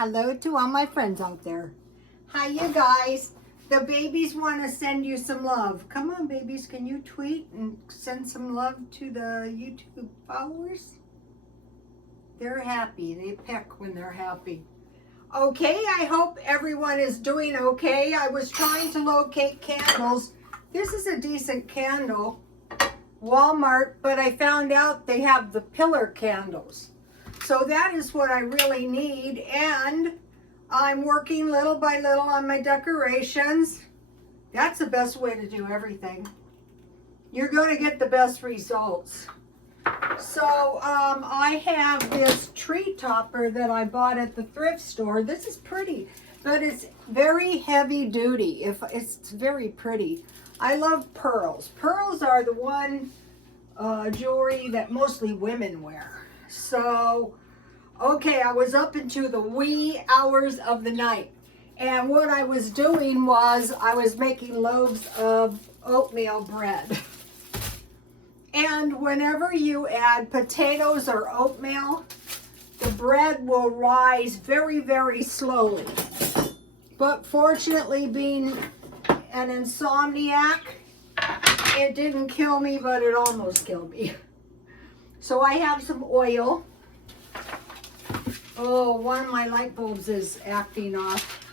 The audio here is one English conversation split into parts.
Hello to all my friends out there. Hi, you guys. The babies want to send you some love. Come on, babies. Can you tweet and send some love to the YouTube followers? They're happy. They peck when they're happy. Okay, I hope everyone is doing okay. I was trying to locate candles. This is a decent candle. Walmart, but I found out they have the pillar candles. So that is what I really need, and I'm working little by little on my decorations. That's the best way to do everything. You're going to get the best results. So I have this tree topper that I bought at the thrift store. This is pretty, but it's very heavy duty. It's very pretty. I love pearls. Pearls are the one jewelry that mostly women wear. So, okay, I was up into the wee hours of the night. And what I was doing was I was making loaves of oatmeal bread. And whenever you add potatoes or oatmeal, the bread will rise very, very slowly. But fortunately, being an insomniac, it didn't kill me, but it almost killed me. So I have some oil. Oh, one of my light bulbs is acting off.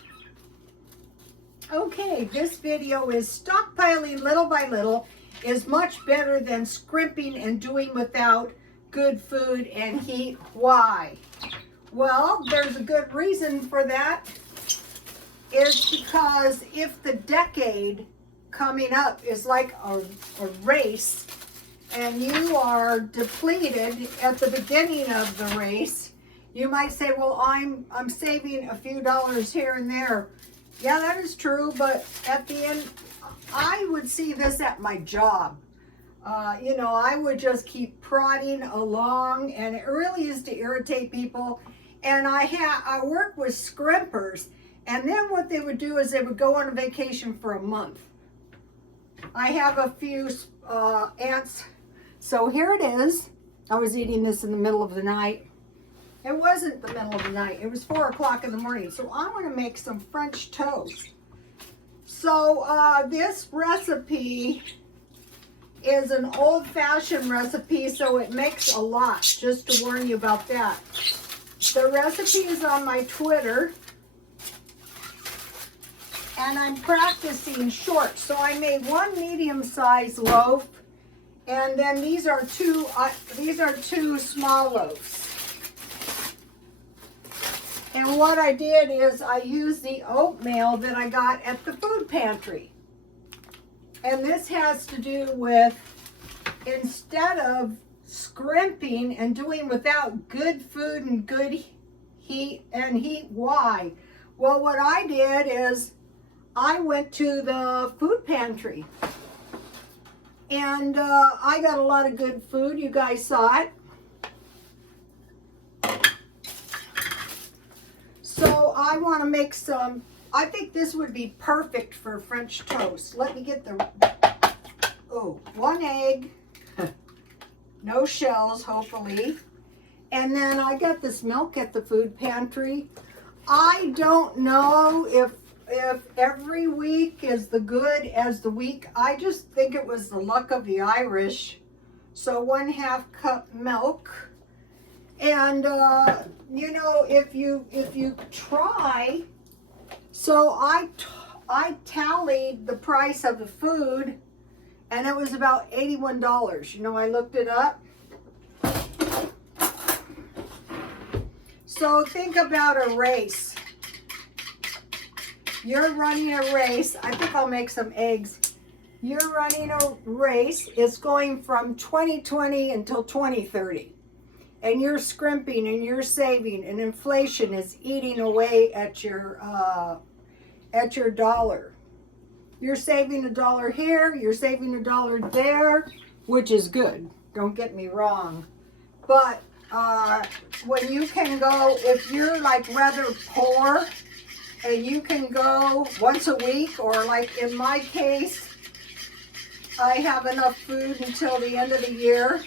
Okay, this video is stockpiling little by little is much better than scrimping and doing without good food and heat. Why? Well, there's a good reason for that. It's because if the decade coming up is like a race, and you are depleted at the beginning of the race, you might say, well, I'm saving a few dollars here and there. Yeah, that is true, but at the end, I would see this at my job. I would just keep prodding along, and it really is to irritate people. And I work with scrimpers, and then what they would do is they would go on a vacation for a month. I have a few aunts. So here it is. I was eating this in the middle of the night. It wasn't the middle of the night. It was 4 o'clock in the morning. So I want to make some French toast. So this recipe is an old-fashioned recipe, so it makes a lot, just to warn you about that. The recipe is on my Twitter. And I'm practicing short. So I made one medium-sized loaf. And then these are two small loaves. And what I did is I used the oatmeal that I got at the food pantry. And this has to do with, instead of scrimping and doing without good food and good heat, why? Well, what I did is I went to the food pantry. And I got a lot of good food. You guys saw it. So I want to make some, I think this would be perfect for French toast. Let me get one egg. No shells, hopefully. And then I got this milk at the food pantry. I don't know if every week is the good as the week. I just think it was the luck of the Irish. So 1/2 cup milk. And if you try, so I tallied the price of the food, and it was about $81. I looked it up. So think about a race. You're running a race. I think I'll make some eggs. You're running a race. It's going from 2020 until 2030. And you're scrimping and you're saving, and inflation is eating away at your dollar. You're saving $1 here, you're saving $1 there, which is good. Don't get me wrong. But when you can go, if you're like rather poor, and you can go once a week, or like in my case, I have enough food until the end of the year.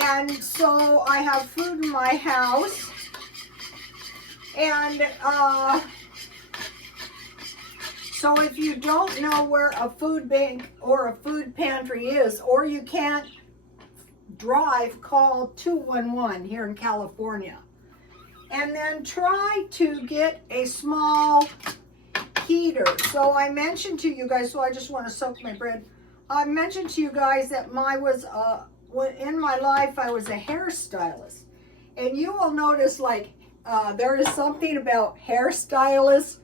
And so I have food in my house, And so if you don't know where a food bank or a food pantry is, or you can't drive, call 211 here in California. And then try to get a small heater. So I mentioned to you guys, so I just want to soak my bread. I mentioned to you guys that in my life I was a hairstylist. And you will notice, like, there is something about hairstylists.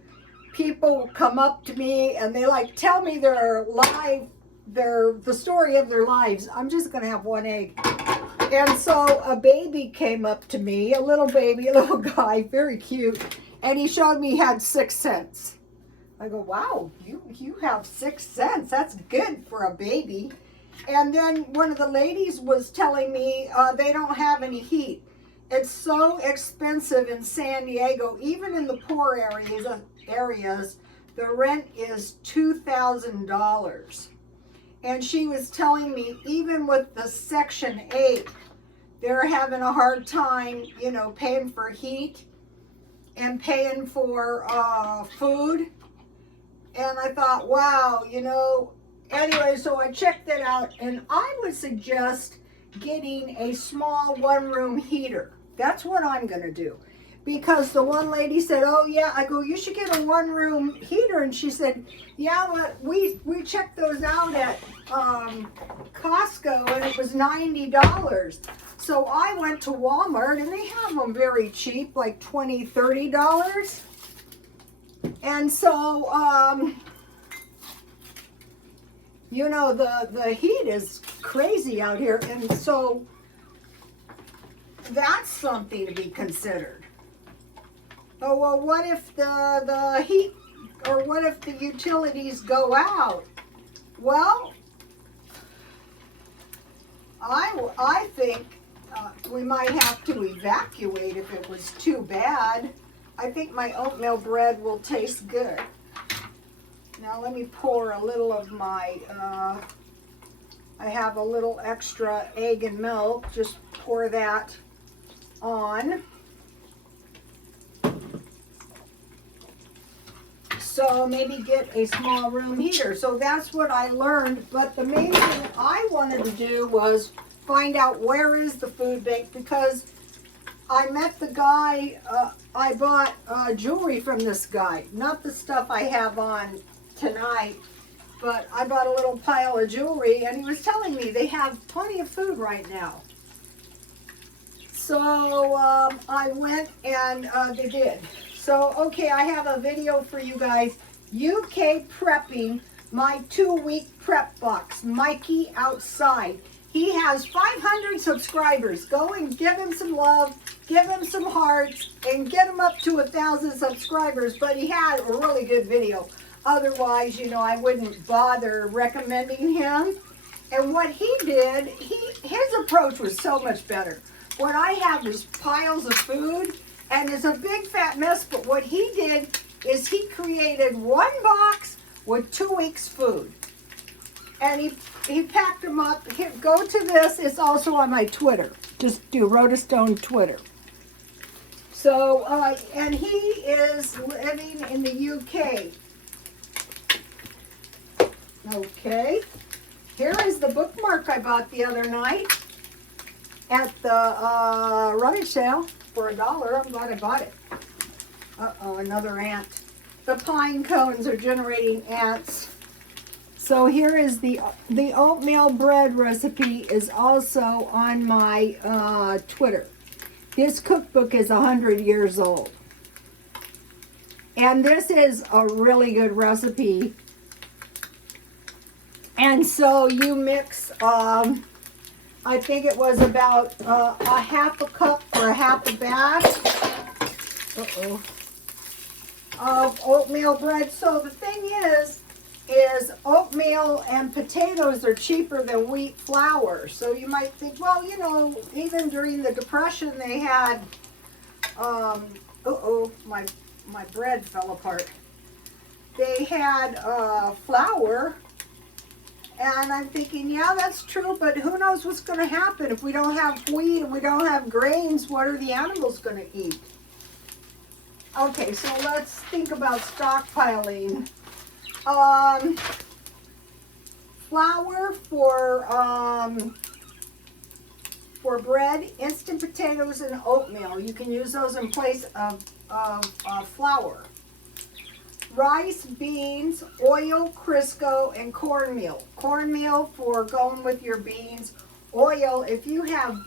People come up to me and they like tell me the story of their lives. I'm just gonna have one egg. And so a baby came up to me, a little baby, a little guy, very cute, and he showed me he had 6 cents. I go, wow, you have 6 cents. That's good for a baby. And then one of the ladies was telling me they don't have any heat. It's so expensive in San Diego, even in the poor areas, the rent is $2,000. And she was telling me, even with the Section 8, they're having a hard time, you know, paying for heat and paying for food. And I thought, wow, you know, anyway, so I checked it out, and I would suggest getting a small one-room heater. That's what I'm going to do. Because the one lady said, oh yeah, I go, you should get a one-room heater. And she said, yeah, but we checked those out at Costco, and it was $90. So I went to Walmart, and they have them very cheap, like $20, $30. And so, you know, the heat is crazy out here. And so that's something to be considered. Oh, well, what if the heat, or what if the utilities go out? Well, I think we might have to evacuate if it was too bad. I think my oatmeal bread will taste good. Now let me pour a little of my, I have a little extra egg and milk. Just pour that on. So maybe get a small room heater. So that's what I learned. But the main thing I wanted to do was find out where is the food bank, because I met the guy, I bought jewelry from this guy. Not the stuff I have on tonight, but I bought a little pile of jewelry, and he was telling me they have plenty of food right now. So I went, and they did. So, okay, I have a video for you guys. UK prepping, my 2-week prep box, Mikey Outside. He has 500 subscribers. Go and give him some love, give him some hearts, and get him up to 1,000 subscribers. But he had a really good video. Otherwise, you know, I wouldn't bother recommending him. And what he did, his approach was so much better. What I have is piles of food, and it's a big fat mess, but what he did is he created one box with 2 weeks food. And he packed them up. Here, go to this. It's also on my Twitter. Just do Rotostone Twitter. So, and he is living in the UK. Okay. Here is the bookmark I bought the other night at the rummage sale for $1. I'm glad I bought it. Uh-oh, another ant. The pine cones are generating ants. So here is the oatmeal bread recipe is also on my Twitter. This cookbook is 100 years old. And this is a really good recipe. And so you mix, I think it was about a half a cup or a half a bag of oatmeal bread. So the thing is oatmeal and potatoes are cheaper than wheat flour. So you might think, well, you know, even during the Depression they had, my bread fell apart. They had flour. And I'm thinking, yeah, that's true, but who knows what's going to happen if we don't have wheat and we don't have grains? What are the animals going to eat? Okay, so let's think about stockpiling. Flour for bread, instant potatoes, and oatmeal. You can use those in place of flour. Rice, beans, oil, Crisco, and cornmeal. Cornmeal for going with your beans. Oil, if you have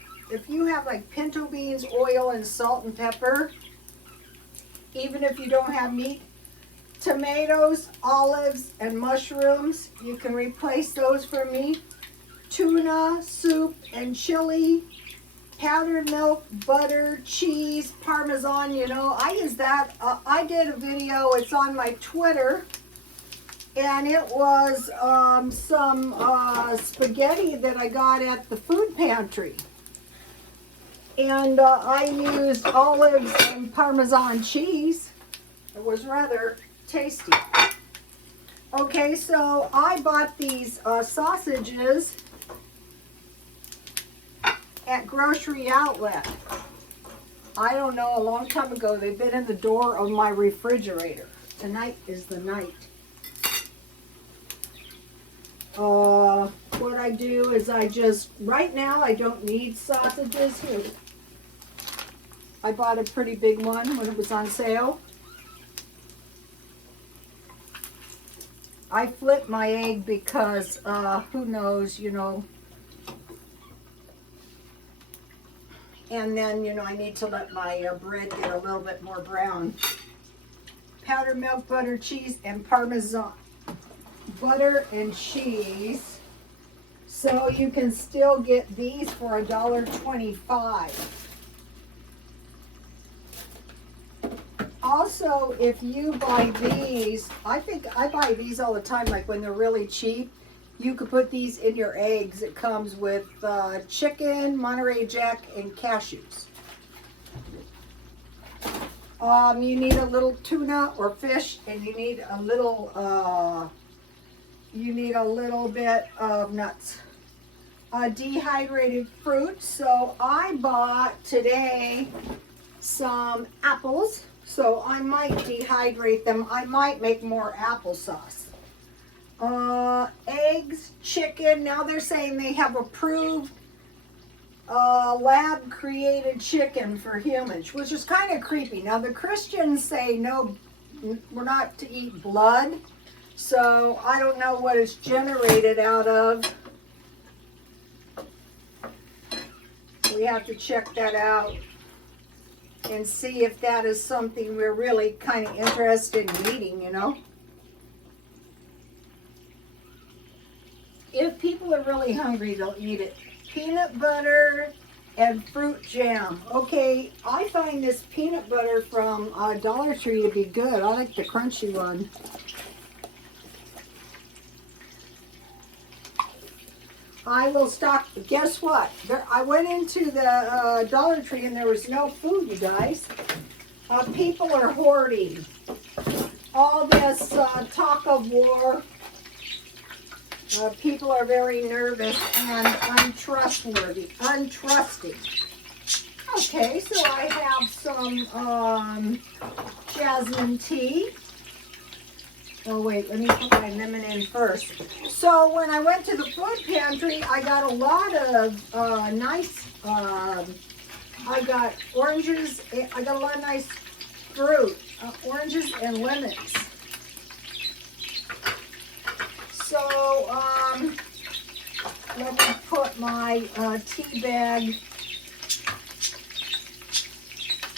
like pinto beans, oil, and salt and pepper, even if you don't have meat. Tomatoes, olives, and mushrooms, you can replace those for meat. Tuna, soup, and chili. Powdered milk, butter, cheese, Parmesan, you know, I use that. I did a video, it's on my Twitter, and it was some spaghetti that I got at the food pantry. And I used olives and Parmesan cheese. It was rather tasty. Okay, so I bought these sausages at Grocery Outlet. I don't know, a long time ago. They've been in the door of my refrigerator. Tonight is the night. What I do is right now I don't need sausages. Here, I bought a pretty big one when it was on sale. I flip my egg because who knows, you know. And then, you know, I need to let my bread get a little bit more brown. Powdered milk, butter, cheese, and Parmesan. Butter and cheese. So you can still get these for $1.25. Also, if you buy these, I think I buy these all the time, like when they're really cheap. You could put these in your eggs. It comes with chicken, Monterey Jack, and cashews. You need a little tuna or fish, and you need a little bit of nuts. Dehydrated fruit. So I bought today some apples. So I might dehydrate them. I might make more applesauce. Eggs, chicken. Now they're saying they have approved lab created chicken for humans, which is kind of creepy. Now the Christians say no, we're not to eat blood, so I don't know what it's generated out of. We have to check that out and see if that is something we're really kind of interested in eating, you know. If people are really hungry, they'll eat it. Peanut butter and fruit jam. Okay, I find this peanut butter from Dollar Tree to be good. I like the crunchy one. I will stock. Guess what? I went into the Dollar Tree and there was no food, you guys. People are hoarding. All this talk of war. People are very nervous and untrusting. Okay, so I have some jasmine tea. Oh wait, let me put my lemon in first. So when I went to the food pantry, I got a lot of I got oranges, I got a lot of nice fruit, oranges and lemons. So, let me put my tea bag.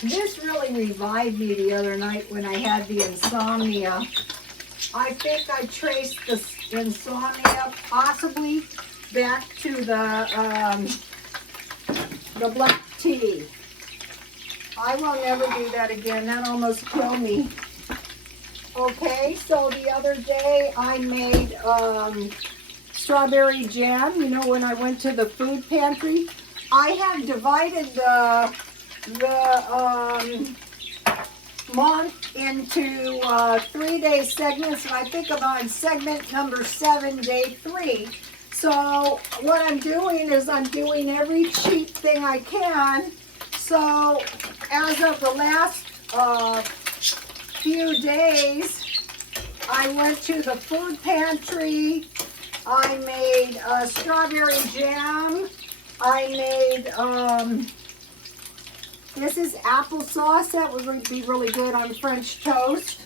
This really revived me the other night when I had the insomnia. I think I traced the insomnia possibly back to the black tea. I will never do that again. That almost killed me. Okay, so the other day I made strawberry jam. You know, when I went to the food pantry, I had divided the month into 3-day segments, and I think I'm on segment number 7, day 3. So what I'm doing is I'm doing every cheap thing I can. So as of the last few days, I went to the food pantry. I made strawberry jam. I made, this is applesauce. That would be really good on French toast.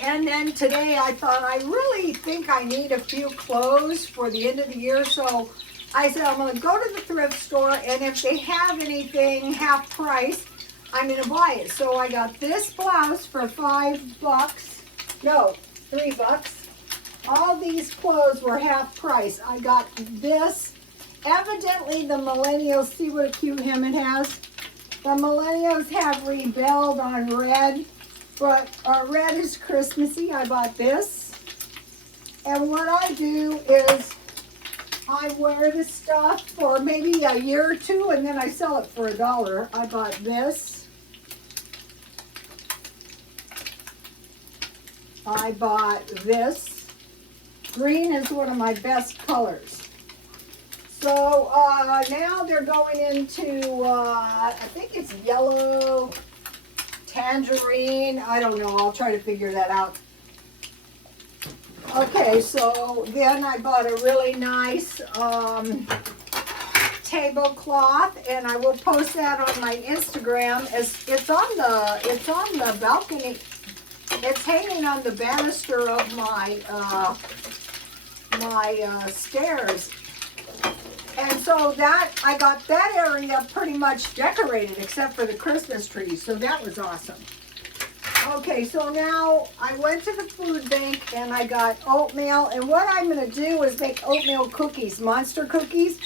And then today I thought I really think I need a few clothes for the end of the year. So I said I'm going to go to the thrift store, and if they have anything half price, I'm going to buy it. So I got this blouse for $5. No, $3. All these clothes were half price. I got this. Evidently the millennials, see what a cute hem it has? The millennials have rebelled on red, but red is Christmassy. I bought this. And what I do is I wear this stuff for maybe a year or two, and then I sell it for $1. I bought this. I bought this. Green is one of my best colors. So now they're going into, I think it's yellow, tangerine. I don't know. I'll try to figure that out. Okay, so then I bought a really nice tablecloth, and I will post that on my Instagram. It's on the balcony. It's hanging on the banister of my stairs. And so that, I got that area pretty much decorated except for the Christmas tree. So that was awesome. Okay, so now I went to the food bank and I got oatmeal. And what I'm going to do is make oatmeal cookies, monster cookies.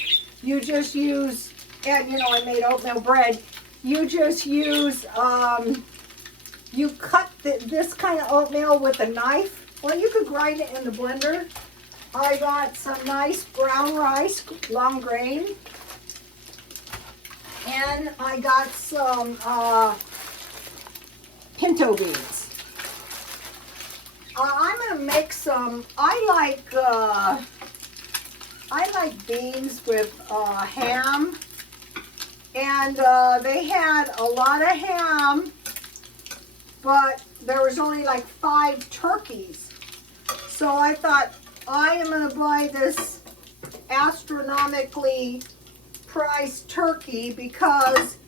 You just use, and you know I made oatmeal bread. You just use, you cut this kind of oatmeal with a knife. Well, you could grind it in the blender. I got some nice brown rice, long grain. And I got some pinto beans. I'm going to make some, I like beans with ham. And they had a lot of ham, but there was only like 5 turkeys. So I thought, I am going to buy this astronomically priced turkey because,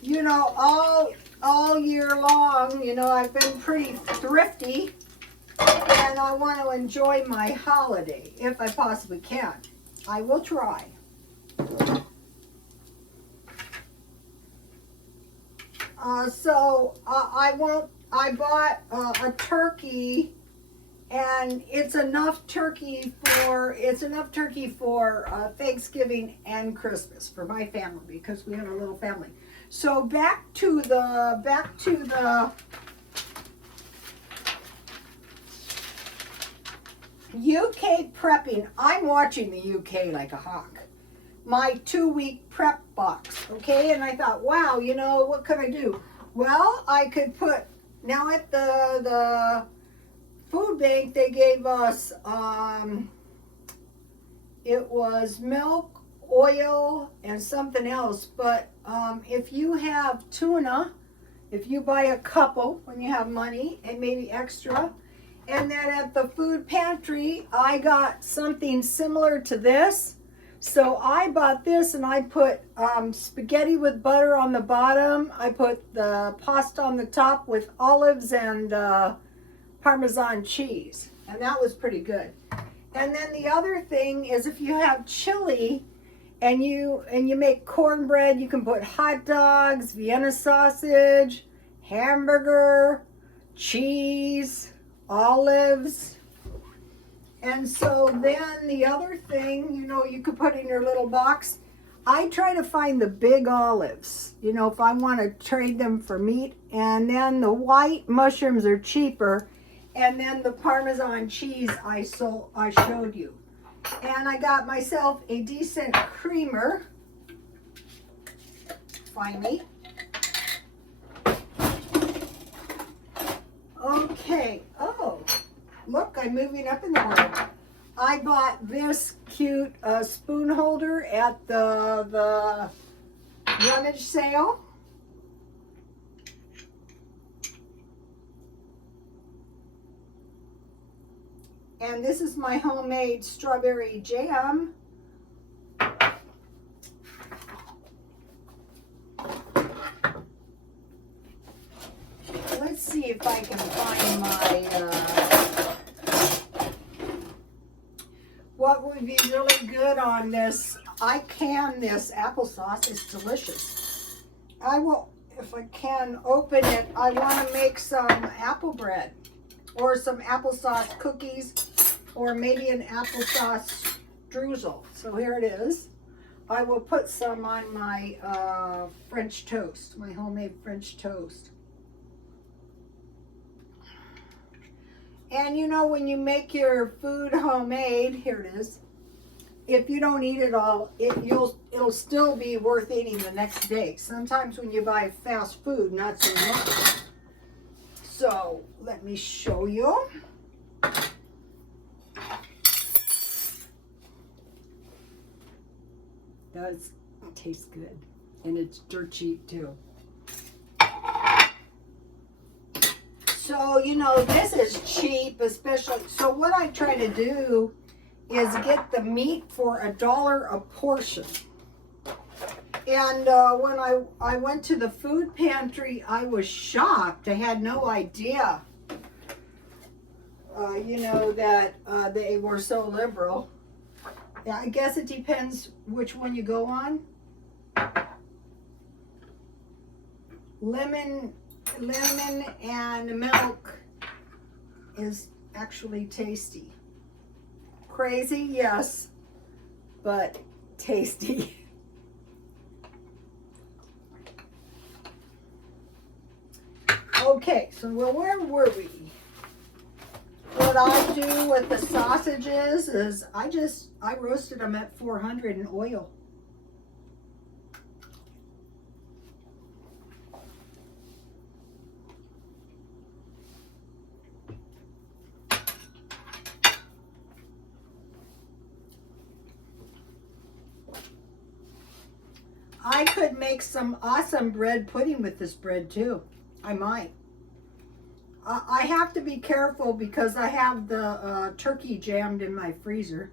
you know, all year long, you know, I've been pretty thrifty, and I want to enjoy my holiday if I possibly can. I will try. I bought a turkey, and it's enough turkey for Thanksgiving and Christmas for my family because we have a little family. So back to the UK prepping. I'm watching the UK like a hawk. My 2-week prep box, okay? And I thought, wow, you know, what could I do? Well, I could put, now at the food bank, they gave us, it was milk, oil, and something else. But if you have tuna, if you buy a couple when you have money and maybe extra, and then at the food pantry, I got something similar to this. So I bought this, and I put spaghetti with butter on the bottom. I put the pasta on the top with olives and Parmesan cheese, and that was pretty good. And then the other thing is, if you have chili and you make cornbread, you can put hot dogs, Vienna sausage, hamburger, cheese, olives. And so then the other thing, you know, you could put in your little box. I try to find the big olives, you know, if I want to trade them for meat. And then the white mushrooms are cheaper. And then the Parmesan cheese I showed you. And I got myself a decent creamer, finally. Okay, oh, look, I'm moving up in the world. I bought this cute spoon holder at the rummage sale. And this is my homemade strawberry jam. Let's see if I can find my, what would be really good on this. I can this applesauce. It's delicious. I will, if I can open it, I want to make some apple bread or some applesauce cookies or maybe an applesauce streusel. So here it is. I will put some on my French toast, my homemade French toast. And you know, when you make your food homemade, here it is. If you don't eat it all, it'll still be worth eating the next day. Sometimes when you buy fast food, not so much. So let me show you. Does taste good, and it's dirt cheap too. So, you know, this is cheap, especially. So what I try to do is get the meat for $1 a portion. And when I went to the food pantry, I was shocked. I had no idea, you know, that they were so liberal. Yeah, I guess it depends which one you go on. Lemon and milk is actually tasty. Crazy, yes, but tasty. Okay, so where were we? What I do with the sausages is I roasted them at 400 in oil. I could make some awesome bread pudding with this bread too. I might. I have to be careful because I have the turkey jammed in my freezer.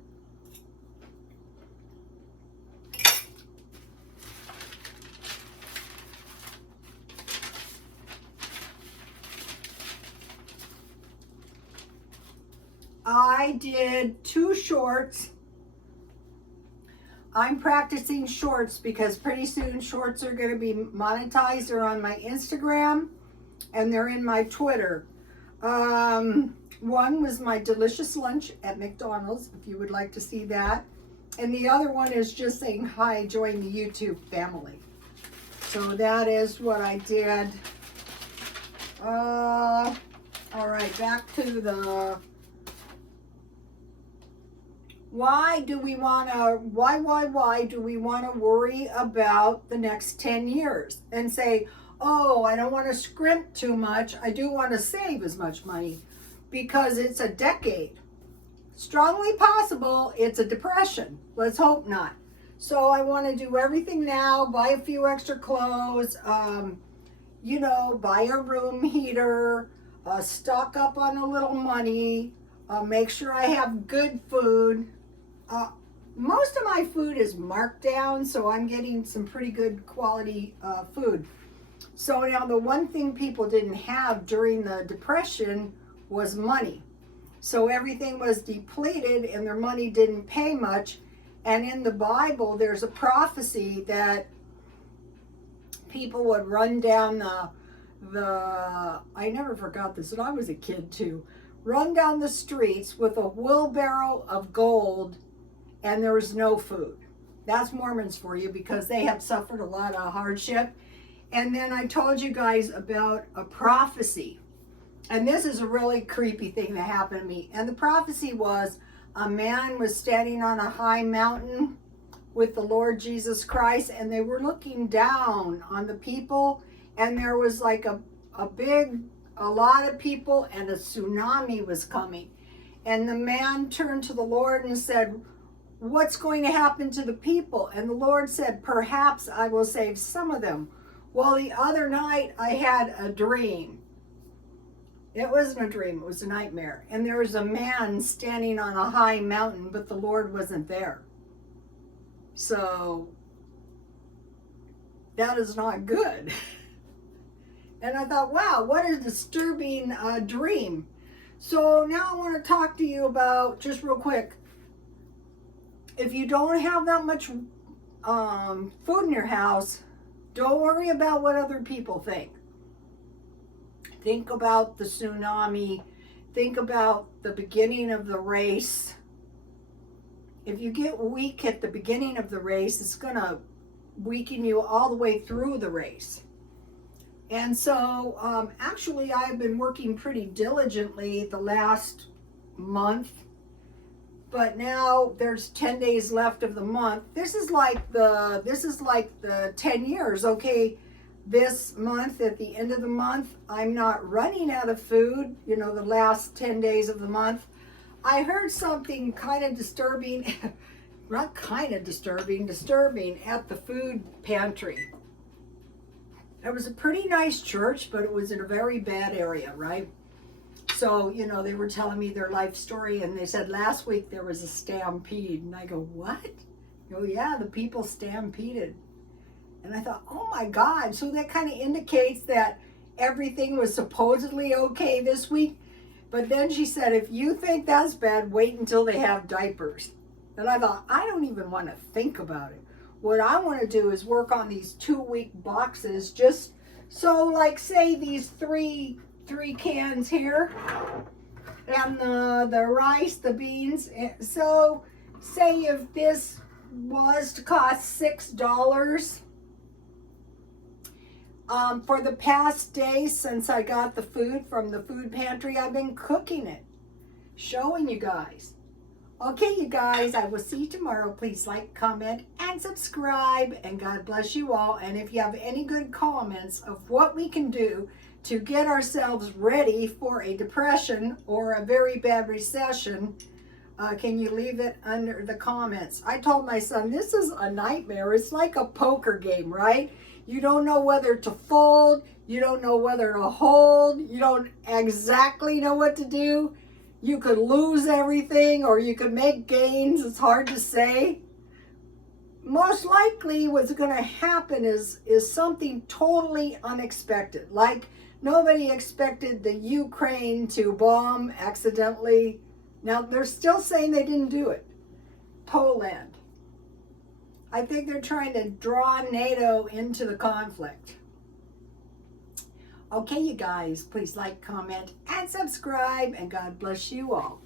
I did 2 shorts. I'm practicing shorts because pretty soon shorts are going to be monetized. They're on my Instagram and they're in my Twitter. One was my delicious lunch at McDonald's, if you would like to see that. And the other one is just saying hi, join the YouTube family. So that is what I did. All right, back to the... Why do we want to worry about the next 10 years and say, oh, I don't want to scrimp too much. I do want to save as much money because it's a decade. Strongly possible it's a depression. Let's hope not. So I want to do everything now, buy a few extra clothes, you know, buy a room heater, stock up on a little money, make sure I have good food. Most of my food is marked down, so I'm getting some pretty good quality food. So now the one thing people didn't have during the Depression was money. So everything was depleted and their money didn't pay much. And in the Bible, there's a prophecy that people would run down I never forgot this, and I was a kid too, run down the streets with a wheelbarrow of gold and there was no food. That's Mormons for you because they have suffered a lot of hardship. And then I told you guys about a prophecy. And this is a really creepy thing that happened to me. And the prophecy was a man was standing on a high mountain with the Lord Jesus Christ, and they were looking down on the people, and there was like a lot of people, and a tsunami was coming. And the man turned to the Lord and said, what's going to happen to the people? And the Lord said, perhaps I will save some of them. Well, the other night I had a dream. It wasn't a dream, it was a nightmare. And there was a man standing on a high mountain, but the Lord wasn't there. So that is not good. And I thought, wow, what a disturbing dream. So now I want to talk to you about, just real quick, if you don't have that much food in your house, don't worry about what other people think. Think about the tsunami. Think about the beginning of the race. If you get weak at the beginning of the race, it's going to weaken you all the way through the race. And so actually I've been working pretty diligently the last month, but now there's 10 days left of the month. This is like the 10 years. Okay, this month, at the end of the month, I'm not running out of food, you know, the last 10 days of the month. I heard something kind of disturbing, not kind of disturbing at the food pantry. It was a pretty nice church, but it was in a very bad area, right? So, you know, they were telling me their life story, and they said last week there was a stampede. And I go, what? Oh, yeah, the people stampeded. And I thought, oh my God. So that kind of indicates that everything was supposedly okay this week. But then she said, if you think that's bad, wait until they have diapers. And I thought, I don't even want to think about it. What I want to do is work on these 2-week boxes, just so, like, say these three cans here, and the rice, the beans. So say if this was to cost $6, for the past day since I got the food from the food pantry, I've been cooking it, showing you guys. Okay, you guys, I will see you tomorrow. Please like, comment, and subscribe, and God bless you all. And if you have any good comments of what we can do to get ourselves ready for a depression or a very bad recession, can you leave it under the comments? I told my son, this is a nightmare. It's like a poker game, right? You don't know whether to fold. You don't know whether to hold. You don't exactly know what to do. You could lose everything or you could make gains. It's hard to say. Most likely what's going to happen is something totally unexpected. Like nobody expected the Ukraine to bomb accidentally. Now they're still saying they didn't do it. Poland. I think they're trying to draw NATO into the conflict. Okay, you guys, please like, comment, and subscribe, and God bless you all.